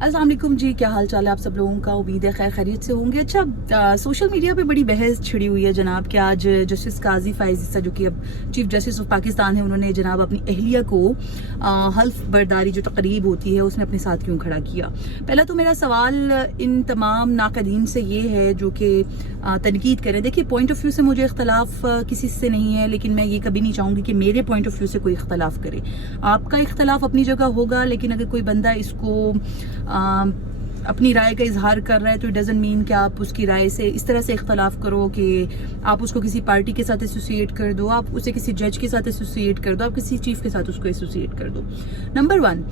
अस्सलाम वालेकुम जी, क्या हाल चाल है आप सब लोगों का। उम्मीद है खैर खैरियत से होंगे। अच्छा, सोशल मीडिया पे बड़ी बहस छिड़ी हुई है जनाब कि आज जस्टिस काजी फाइज ईसा जो कि अब चीफ जस्टिस ऑफ पाकिस्तान है, उन्होंने जनाब अपनी अहलिया को हल्फ बर्दारी जो तकरीब होती है उसमें अपने साथ क्यों खड़ा किया। पहला तो मेरा सवाल इन तमाम नाकदीन से ये है जो कि तनकीद करें। देखिए, पॉइंट ऑफ व्यू से मुझे इख्तलाफ किसी से नहीं है, लेकिन मैं ये कभी नहीं चाहूँगी कि मेरे पॉइंट ऑफ व्यू से कोई इख्तलाफ करे। आपका इख्तलाफ अपनी जगह होगा, लेकिन अगर कोई बंदा इसको अपनी राय का इजहार कर रहा है तो इट डजंट मीन कि आप उसकी राय से इस तरह से इख्तलाफ करो कि आप उसको किसी पार्टी के साथ एसोसिएट कर दो, आप उसे किसी जज के साथ एसोसिएट कर दो, आप किसी चीफ के साथ उसको एसोसिएट कर दो। नंबर 1,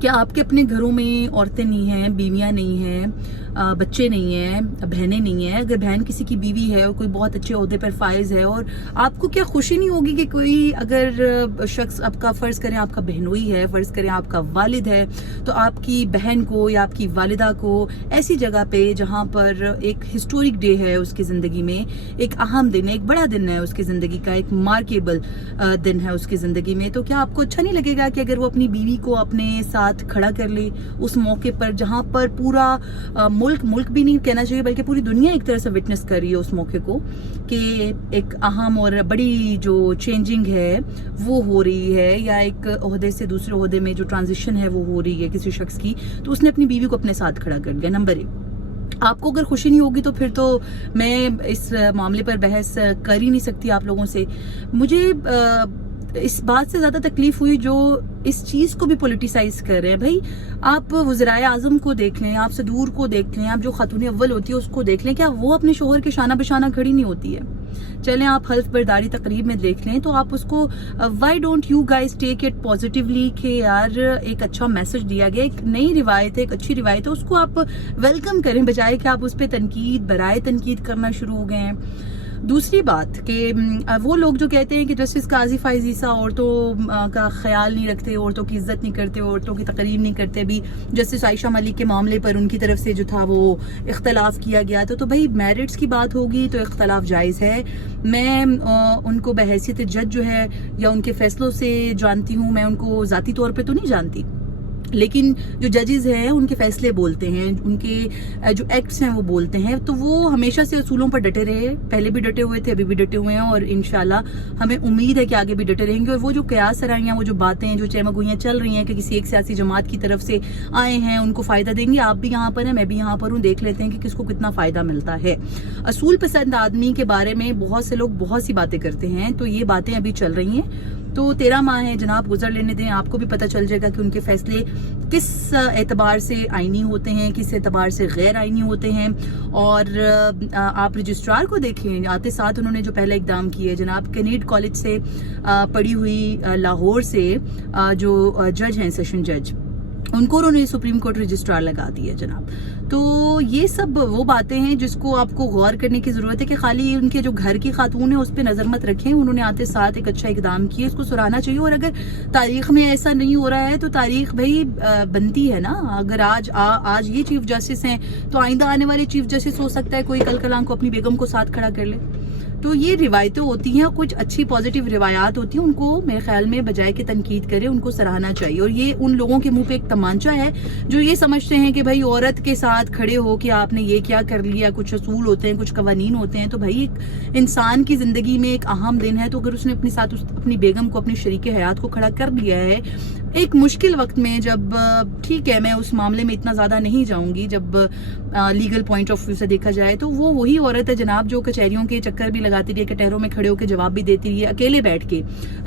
क्या आपके अपने घरों में औरतें नहीं हैं, बीवियां नहीं हैं, बच्चे नहीं हैं, बहनें नहीं हैं? अगर बहन किसी की बीवी है और कोई बहुत अच्छे ओहदे पर फाइज है, और आपको क्या खुशी नहीं होगी कि कोई अगर शख्स आपका, फ़र्ज़ करें आपका बहनोई है, फ़र्ज़ करें आपका वालिद है, तो आपकी बहन को या आपकी वालिदा को ऐसी जगह पे जहाँ पर एक हिस्टोरिक डे है उसकी ज़िंदगी में, एक अहम दिन है, एक बड़ा दिन है उसकी ज़िंदगी का, एक मार्केबल दिन है उसकी ज़िंदगी में, तो क्या आपको अच्छा नहीं लगेगा कि अगर वो अपनी बीवी को अपने साथ खड़ा कर ले उस मौके पर जहाँ पर पूरा मुल्क भी नहीं कहना चाहिए बल्कि पूरी दुनिया एक तरह से विटनेस कर रही है उस मौके को, कि एक अहम और बड़ी जो चेंजिंग है वो हो रही है, या एक ओहदे से दूसरे ओहदे में जो ट्रांजिशन है वो हो रही है किसी शख्स की, तो उसने अपनी बीवी को अपने साथ खड़ा कर दिया। नंबर 1, आपको अगर खुशी नहीं होगी तो फिर तो मैं इस मामले पर बहस कर ही नहीं सकती आप लोगों से। मुझे इस बात से ज्यादा तकलीफ हुई जो इस चीज को भी पॉलिटिसाइज कर रहे हैं। भाई, आप वज़ीर आज़म को देख लें, आप सदूर को देख लें, आप जो खातून अव्वल होती है उसको देख लें, क्या वो अपने शोहर के शाना बशाना खड़ी नहीं होती है? चलें, आप हल्फ बर्दारी तकरीब में देख लें तो आप उसको why don't you guys take it positively कि यार एक अच्छा मैसेज दिया गया, एक नई रिवायत है, एक अच्छी रिवायत है, उसको आप वेलकम करें बजाय कि आप उस पर तनकीद बराए तनकीद करना शुरू हो गए हैं। दूसरी बात कि वो लोग जो कहते हैं कि जस्टिस काजी फाइज ईसा औरतों का ख्याल नहीं रखते, औरतों की इज्जत नहीं करते, औरतों की तकरीब नहीं करते, अभी जस्टिस आयशा मलिक के मामले पर उनकी तरफ से जो था वो इख्तलाफ किया गया था, तो भाई मेरिट्स की बात होगी तो इख्तलाफ जायज़ है। मैं उनको बहैसियत जज जो है या उनके फैसलों से जानती हूँ, मैं उनको ज़ाती तौर पर तो नहीं जानती, लेकिन जो जजेस हैं उनके फैसले बोलते हैं, उनके जो एक्ट्स हैं वो बोलते हैं, तो वो हमेशा से असूलों पर डटे रहे, पहले भी डटे हुए थे, अभी भी डटे हुए हैं, और इंशाल्लाह हमें उम्मीद है कि आगे भी डटे रहेंगे। और वो जो कयास सराइयाँ, वो जो बातें, जो चहमगोइयाँ चल रही हैं कि किसी एक सियासी जमात की तरफ से आए हैं उनको फ़ायदा देंगे, आप भी यहाँ पर हैं, मैं भी यहाँ पर हूँ, देख लेते हैं कि किसको कितना फ़ायदा मिलता है। असूल पसंद आदमी के बारे में बहुत से लोग बहुत सी बातें करते हैं, तो ये बातें अभी चल रही हैं, तो 13 माह है जनाब, गुजर लेने दें, आपको भी पता चल जाएगा कि उनके फैसले किस एतबार से आईनी होते हैं, किस एतबार से गैर आईनी होते हैं। और आप रजिस्ट्रार को देखें, आते साथ उन्होंने जो पहला इकदाम किया जनाब, कैनेड कॉलेज से पढ़ी हुई लाहौर से जो जज हैं, सेशन जज, उनको उन्होंने सुप्रीम कोर्ट रजिस्ट्रार लगा दिया जनाब। तो ये सब वो बातें हैं जिसको आपको गौर करने की जरूरत है कि खाली उनके जो घर की खातून है उस पर नजर मत रखें। उन्होंने आते साथ एक अच्छा इकदाम किया, इसको सराहना चाहिए। और अगर तारीख में ऐसा नहीं हो रहा है तो तारीख भाई बनती है ना। अगर आज ये चीफ जस्टिस हैं तो आइंदा आने वाले चीफ जस्टिस हो सकता है कोई कल कलाम को अपनी बेगम को साथ खड़ा कर ले। तो ये रिवायतें होती हैं, कुछ अच्छी पॉजिटिव रिवायात होती हैं, उनको मेरे ख्याल में बजाय के तनकीद करें उनको सराहना चाहिए। और ये उन लोगों के मुंह पे एक तमांचा है जो ये समझते हैं कि भाई औरत के साथ खड़े हो कि आपने ये क्या कर लिया। कुछ असूल होते हैं, कुछ कवानीन होते हैं, तो भाई एक इंसान की जिंदगी में एक अहम दिन है, तो अगर उसने अपने साथ अपनी बेगम को, अपनी शरीके हयात को खड़ा कर दिया है एक मुश्किल वक्त में, जब ठीक है मैं उस मामले में इतना ज्यादा नहीं जाऊंगी, जब लीगल पॉइंट ऑफ व्यू से देखा जाए तो वो वही औरत है जनाब जो कचहरियों के चक्कर भी लगाती रही है, कटहरों में खड़े होकर जवाब भी देती रही है, अकेले बैठ के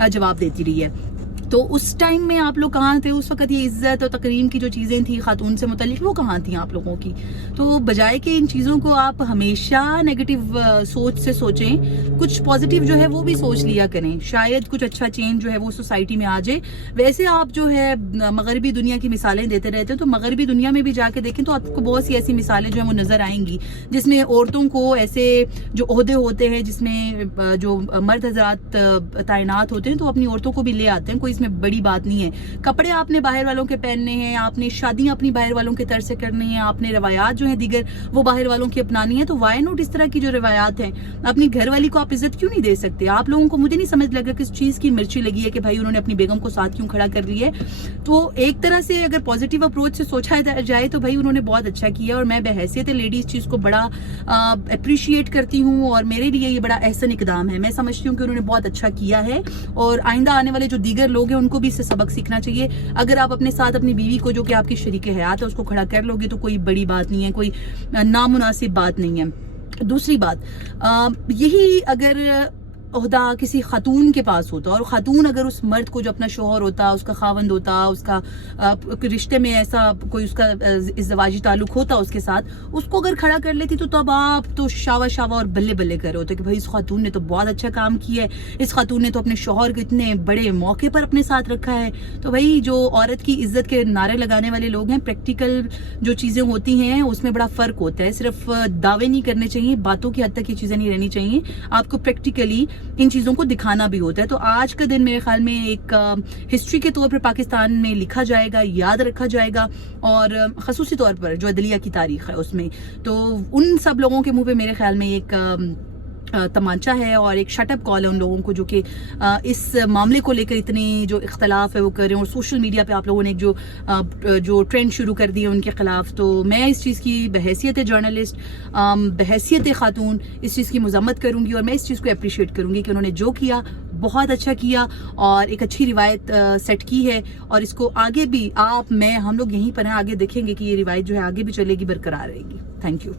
जवाब देती रही है। तो उस टाइम में आप लोग कहाँ थे? उस वक्त ये इज्जत और तकरीम की जो चीजें थी खातून से मुतालिक, वो कहाँ थी आप लोगों की? तो बजाय के इन चीजों को आप हमेशा नेगेटिव सोच से सोचें, कुछ पॉजिटिव जो है वो भी सोच लिया करें, शायद कुछ अच्छा चेंज जो है वो सोसाइटी में आ जाए। वैसे आप जो है मगरबी दुनिया की मिसालें देते रहते हैं, तो मगरबी दुनिया में भी जाके देखें तो आपको बहुत सी ऐसी मिसालें जो है वो नजर आएंगी जिसमें औरतों को ऐसे जो ओहदे होते हैं जिसमें जो मर्द हजरात तैनात होते हैं तो अपनी औरतों को भी ले आते हैं। कोई اس میں بڑی بات نہیں ہے. کپڑے آپ نے باہر والوں کے پہننے ہیں, آپ نے شادیاں اپنی باہر والوں کے طرز سے کرنی ہیں, آپ نے روایات جو ہیں دیگر وہ باہر والوں کی اپنانی ہے, تو وائی نوٹ اس طرح کی جو روایات ہیں اپنی گھر والی کو آپ عزت کیوں نہیں دے سکتے؟ آپ لوگوں کو مجھے نہیں سمجھ لگا کس چیز کی مرچی لگی ہے کہ بھائی انہوں نے اپنی بیگم کو ساتھ کیوں کھڑا کر لی ہے. تو ایک طرح سے اگر پازیٹیو اپروچ سے سوچا جائے تو بھائی انہوں نے بہت اچھا کیا, اور میں بحیثیت لیڈی اس چیز کو بڑا اپریشیٹ کرتی ہوں, اور میرے لیے یہ بڑا احسن اقدام ہے. میں سمجھتی ہوں کہ انہوں نے بہت اچھا کیا ہے, اور آئندہ آنے والے جو دیگر لوگ ہیں ان کو بھی اس سے سبق سیکھنا چاہیے. اگر آپ اپنے ساتھ اپنی بیوی کو جو کہ آپ کی شریک حیات ہے اس کو کھڑا کر لو گے تو کوئی بڑی بات نہیں ہے, کوئی نامناسب بات نہیں ہے. دوسری بات, یہی اگر عہدہ کسی خاتون کے پاس ہوتا, اور خاتون اگر اس مرد کو جو اپنا شوہر ہوتا, اس کا خاوند ہوتا, اس کا رشتے میں ایسا کوئی اس کا ازدواجی تعلق ہوتا اس کے ساتھ, اس کو اگر کھڑا کر لیتی تو تب آپ تو شاوا شاوا اور بلے بلے کر رہے ہوتے کہ بھائی اس خاتون نے تو بہت اچھا کام کیا ہے, اس خاتون نے تو اپنے شوہر کو اتنے بڑے موقع پر اپنے ساتھ رکھا ہے. تو بھائی جو عورت کی عزت کے نعرے لگانے والے لوگ ہیں, پریکٹیکل جو چیزیں ہوتی ہیں اس میں بڑا فرق ہوتا ہے. صرف دعوے نہیں کرنے چاہیے, باتوں کی حد تک یہ چیزیں نہیں رہنی چاہیے, آپ کو پریکٹیکلی ان چیزوں کو دکھانا بھی ہوتا ہے. تو آج کا دن میرے خیال میں ایک ہسٹری کے طور پر پاکستان میں لکھا جائے گا, یاد رکھا جائے گا, اور خصوصی طور پر جو عدلیہ کی تاریخ ہے اس میں. تو ان سب لوگوں کے منہ پہ میرے خیال میں ایک تمانچہ ہے اور ایک شٹ اپ کال ہے ان لوگوں کو جو کہ اس معاملے کو لے کر اتنی جو اختلاف ہے وہ کر رہے ہیں, اور سوشل میڈیا پہ آپ لوگوں نے ایک جو ٹرینڈ شروع کر دی ہے ان کے خلاف. تو میں اس چیز کی بحیثیت جرنلسٹ, بحیثیت خاتون اس چیز کی مذمت کروں گی, اور میں اس چیز کو اپریشیٹ کروں گی کہ انہوں نے جو کیا بہت اچھا کیا, اور ایک اچھی روایت سیٹ کی ہے, اور اس کو آگے بھی آپ, میں, ہم لوگ یہیں پر ہیں, آگے دیکھیں گے کہ یہ روایت جو ہے آگے بھی چلے گی, برقرار رہے گی. Thank you.